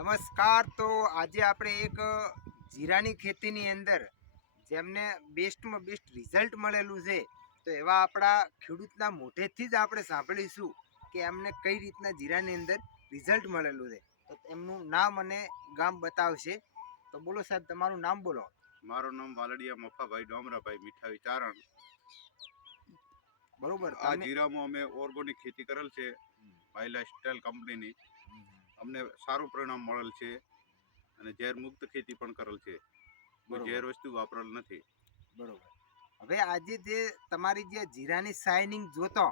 નમસ્કાર તો આજે આપણે એક જીરાની ખેતીની અંદર જેમને બેસ્ટમાં બેસ્ટ રિઝલ્ટ મળેલું છે તો એવા આપણા ખેડૂતના મોઢેથી જ આપણે સાંભળીશું કે એમને કઈ રીતના જીરાની અંદર રિઝલ્ટ મળેલું છે. તો એમનું નામ અને ગામ બતાવશે. તો બોલો સાહેબ તમારું નામ બોલો. મારું નામ વાલડિયા મફાભાઈ ડોમરાભાઈ મીઠાવી ચારણ. બરોબર આ જીરામાં અમે ઓર્ગોનિક ખેતી કરેલ છે વાયલા સ્ટાઇલ કંપનીની અમને સારું પરિણામ મળેલ છે અને ઝેર મુક્ત ખેતી પણ કરેલ છે. કોઈ ઝેર વસ્તુ વાપરેલ નથી. બરોબર. હવે આજે જે તમારી જે જીરાની શાઇનિંગ જોતો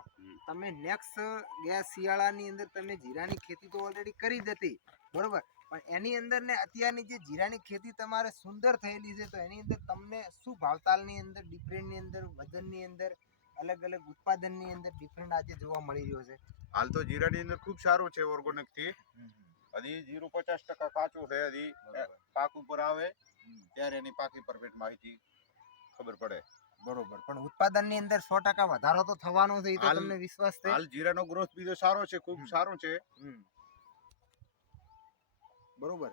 તમે નેક્સ્ટ ગયા શિયાળાની અંદર તમે જીરાની ખેતી તો ઓલરેડી કરી જ હતી બરોબર? પણ એની અંદર ને અત્યારની જે જીરાની ખેતી તમારે સુંદર થયેલી છે તો એની અંદર તમને શું ભાવતાલની અંદર ડિફરન્ટની અંદર વજનની અંદર અલગ અલગ ઉત્પાદનની અંદર ડિફરન્ટ આજે જોવા મળી રહ્યો છે? હાલ તો જીરાની અંદર ખૂબ સારું છે ઓર્ગોનિકથી. હજી જીરું પચાસ ટકા કાચું છે હજી પાક ઉપર આવે ત્યારે એની પાકી પરફેક્ટ માહિતી ખબર પડે. બરોબર. પણ ઉત્પાદનની અંદર સો ટકા વધારો તો થવાનો છે એ તો તમને વિશ્વાસ છે. હાલ જીરાનો ગ્રોથ બીજો સારો છે ખૂબ સારો છે. બરોબર.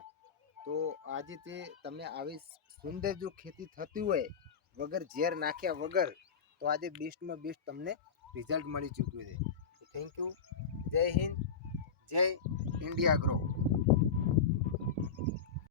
તો આજે તે તમે આવી સુંદર જો ખેતી થતી હોય વગર ઝેર નાખ્યા વગર તો આજે બેસ્ટમાં બેસ્ટ તમને રિઝલ્ટ મળી ચૂક્યું છે. થેન્ક યુ જય હિન્દ. જય ઇન્ડિયા ગ્રો.